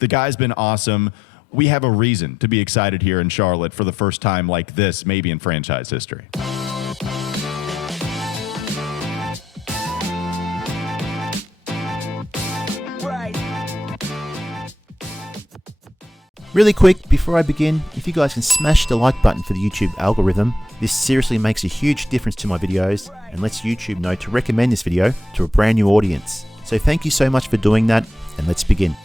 The guy's been awesome. We have a reason to be excited here in Charlotte for the first time like this, maybe in franchise history. Really quick, before I begin, if you guys can smash the like button for the YouTube algorithm, this seriously makes a huge difference to my videos and lets YouTube know to recommend this video to a brand new audience. So thank you so much for doing that, and let's begin.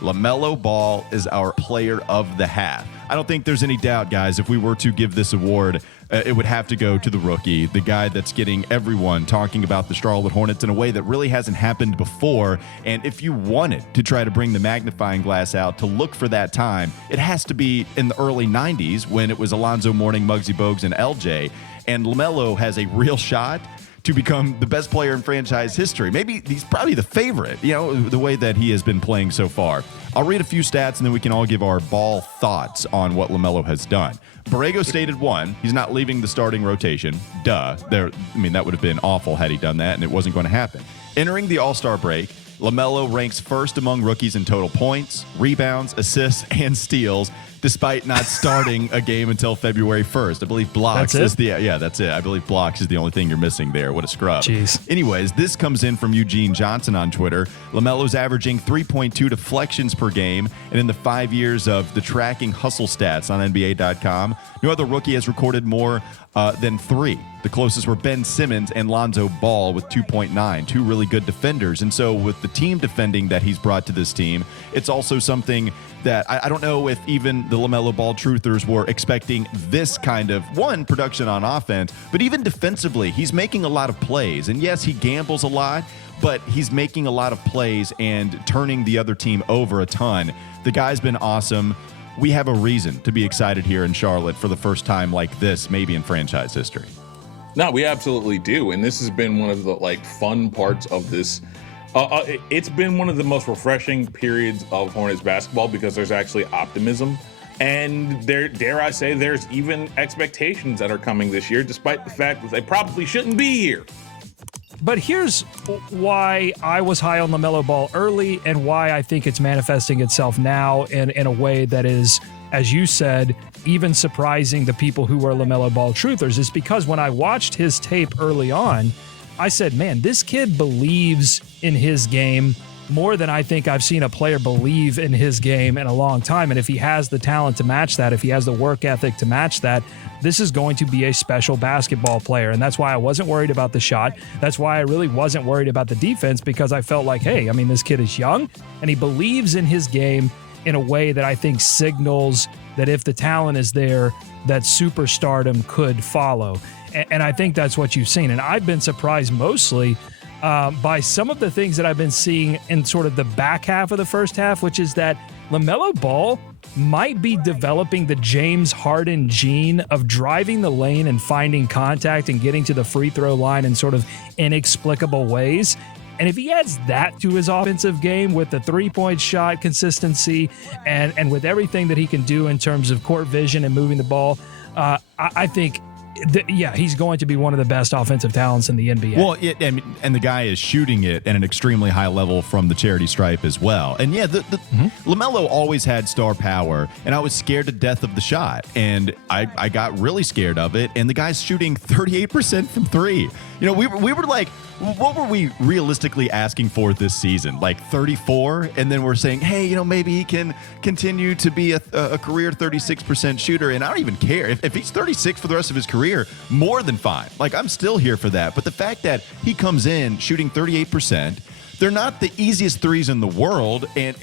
LaMelo Ball is our player of the half. I don't think there's any doubt, guys, if we were to give this award, it would have to go to the rookie, the guy that's getting everyone talking about the Charlotte Hornets in a way that really hasn't happened before. And if you wanted to try to bring the magnifying glass out to look for that time, it has to be in the early 90s when it was Alonzo Mourning, Muggsy Bogues, and LJ. And LaMelo has a real shot to become the best player in franchise history. Maybe he's probably the favorite, the way that he has been playing so far. I'll read a few stats and then we can all give our ball thoughts on what LaMelo has done. Borrego stated 1, he's not leaving the starting rotation. Duh. That would have been awful had he done that, and it wasn't going to happen. Entering the All-Star break, LaMelo ranks first among rookies in total points, rebounds, assists, and steals, despite not starting a game until February 1st. I believe blocks is that's it. I believe blocks is the only thing you're missing there. What a scrub. Jeez. Anyways, this comes in from Eugene Johnson on Twitter. LaMelo's averaging 3.2 deflections per game, and in the 5 years of the tracking hustle stats on NBA.com, no other rookie has recorded more than 3. The closest were Ben Simmons and Lonzo Ball with 2.9, two really good defenders. And so with the team defending that he's brought to this team, it's also something that I don't know if even the LaMelo Ball truthers were expecting this kind of, production on offense, but even defensively, he's making a lot of plays. And yes, he gambles a lot, but he's making a lot of plays and turning the other team over a ton. The guy's been awesome. We have a reason to be excited here in Charlotte for the first time like this, maybe in franchise history. No, we absolutely do. And this has been one of the fun parts of this. It's been one of the most refreshing periods of Hornets basketball because there's actually optimism. And dare I say, there's even expectations that are coming this year, despite the fact that they probably shouldn't be here. But here's why I was high on LaMelo Ball early and why I think it's manifesting itself now in a way that is, as you said, even surprising the people who are LaMelo Ball truthers, is because when I watched his tape early on, I said, man, this kid believes in his game more than I think I've seen a player believe in his game in a long time. And if he has the talent to match that, if he has the work ethic to match that, this is going to be a special basketball player. And that's why I wasn't worried about the shot. That's why I really wasn't worried about the defense, because I felt like, hey, this kid is young and he believes in his game in a way that I think signals that if the talent is there, that superstardom could follow. And I think that's what you've seen. And I've been surprised mostly by some of the things that I've been seeing in sort of the back half of the first half, which is that LaMelo Ball might be developing the James Harden gene of driving the lane and finding contact and getting to the free throw line in sort of inexplicable ways. And if he adds that to his offensive game with the three-point shot consistency and with everything that he can do in terms of court vision and moving the ball, I think he's going to be one of the best offensive talents in the NBA. Well, and the guy is shooting it at an extremely high level from the charity stripe as well. And LaMelo always had star power, and I was scared to death of the shot. And I got really scared of it. And the guy's shooting 38% from 3. We were like, what were we realistically asking for this season? Like 34? And then we're saying, hey, maybe he can continue to be a career 36% shooter. And I don't even care. If he's 36 for the rest of his career, more than fine. I'm still here for that. But the fact that he comes in shooting 38%, they're not the easiest threes in the world. And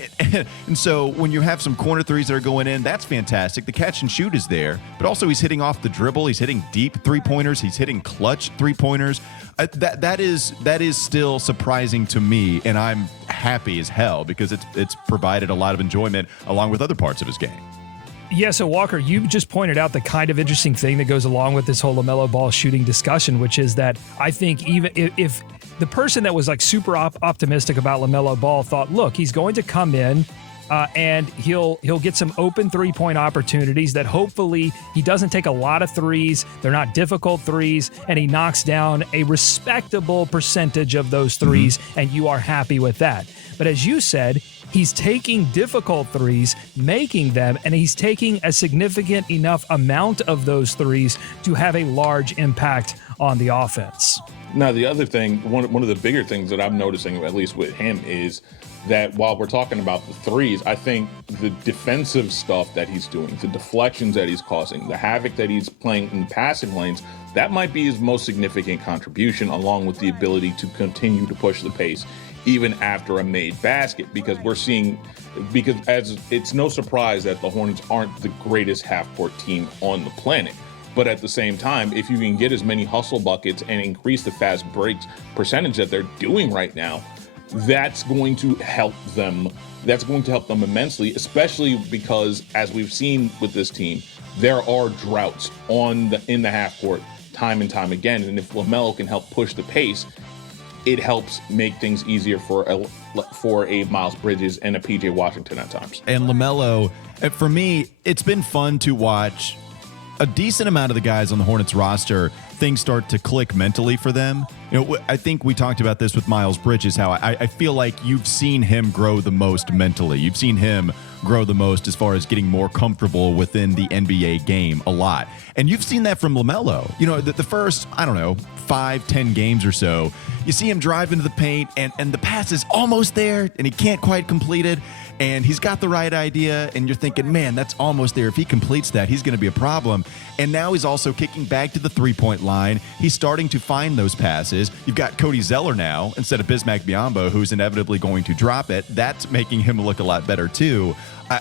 so when you have some corner threes that are going in, that's fantastic. The catch and shoot is there. But also he's hitting off the dribble. He's hitting deep three-pointers. He's hitting clutch three-pointers. That is still surprising to me, and I'm happy as hell because it's provided a lot of enjoyment along with other parts of his game. Yeah, so Walker, you just pointed out the kind of interesting thing that goes along with this whole LaMelo Ball shooting discussion, which is that I think even if the person that was super optimistic about LaMelo Ball thought, look, he's going to come in and he'll get some open three-point opportunities that hopefully he doesn't take a lot of threes. They're not difficult threes, and he knocks down a respectable percentage of those threes, and you are happy with that. But as you said, He's taking difficult threes, making them, and he's taking a significant enough amount of those threes to have a large impact on the offense. Now, the other thing, one of the bigger things that I'm noticing, at least with him, is that while we're talking about the threes, I think the defensive stuff that he's doing, the deflections that he's causing, the havoc that he's playing in the passing lanes, that might be his most significant contribution, along with the ability to continue to push the pace even after a made basket, because as it's no surprise that the Hornets aren't the greatest half-court team on the planet. But at the same time, if you can get as many hustle buckets and increase the fast breaks percentage that they're doing right now, that's going to help them. That's going to help them immensely, especially because, as we've seen with this team, there are droughts in the half court time and time again. And if LaMelo can help push the pace, it helps make things easier for a Miles Bridges and a PJ Washington at times. And LaMelo, for me, it's been fun to watch a decent amount of the guys on the Hornets roster, things start to click mentally for them. You know, I think we talked about this with Miles Bridges, how I feel like you've seen him grow the most mentally. You've seen him grow the most as far as getting more comfortable within the NBA game a lot. And you've seen that from LaMelo. You know, the first, 5-10 games or so, you see him drive into the paint and the pass is almost there and he can't quite complete it. And he's got the right idea, and you're thinking, man, that's almost there. If he completes that, he's going to be a problem. And now he's also kicking back to the three-point line. He's starting to find those passes. You've got Cody Zeller now instead of Bismack Biyombo, who's inevitably going to drop it. That's making him look a lot better, too.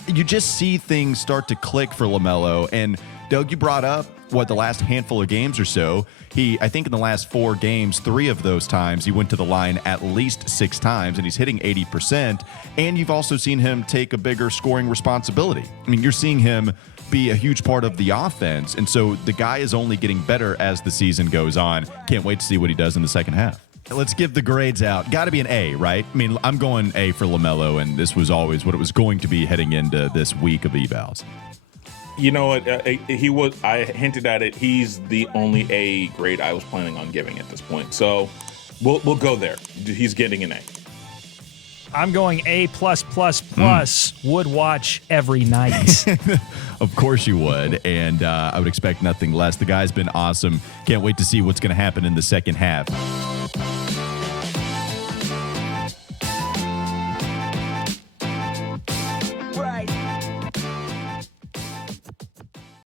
You just see things start to click for LaMelo. And, Doug, you brought up, the last handful of games or so, I think in the last 4 games, 3 of those times, he went to the line at least 6 times, and he's hitting 80%. And you've also seen him take a bigger scoring responsibility. I mean, you're seeing him be a huge part of the offense. And so the guy is only getting better as the season goes on. Can't wait to see what he does in the second half. Let's give the grades out. Got to be an A, right? I mean, I'm going A for LaMelo, and this was always what it was going to be heading into this week of evals. You know what? I hinted at it. He's the only A grade I was planning on giving at this point. So we'll go there. He's getting an A. I'm going A+++. Would watch every night. Of course you would, and I would expect nothing less. The guy's been awesome. Can't wait to see what's going to happen in the second half.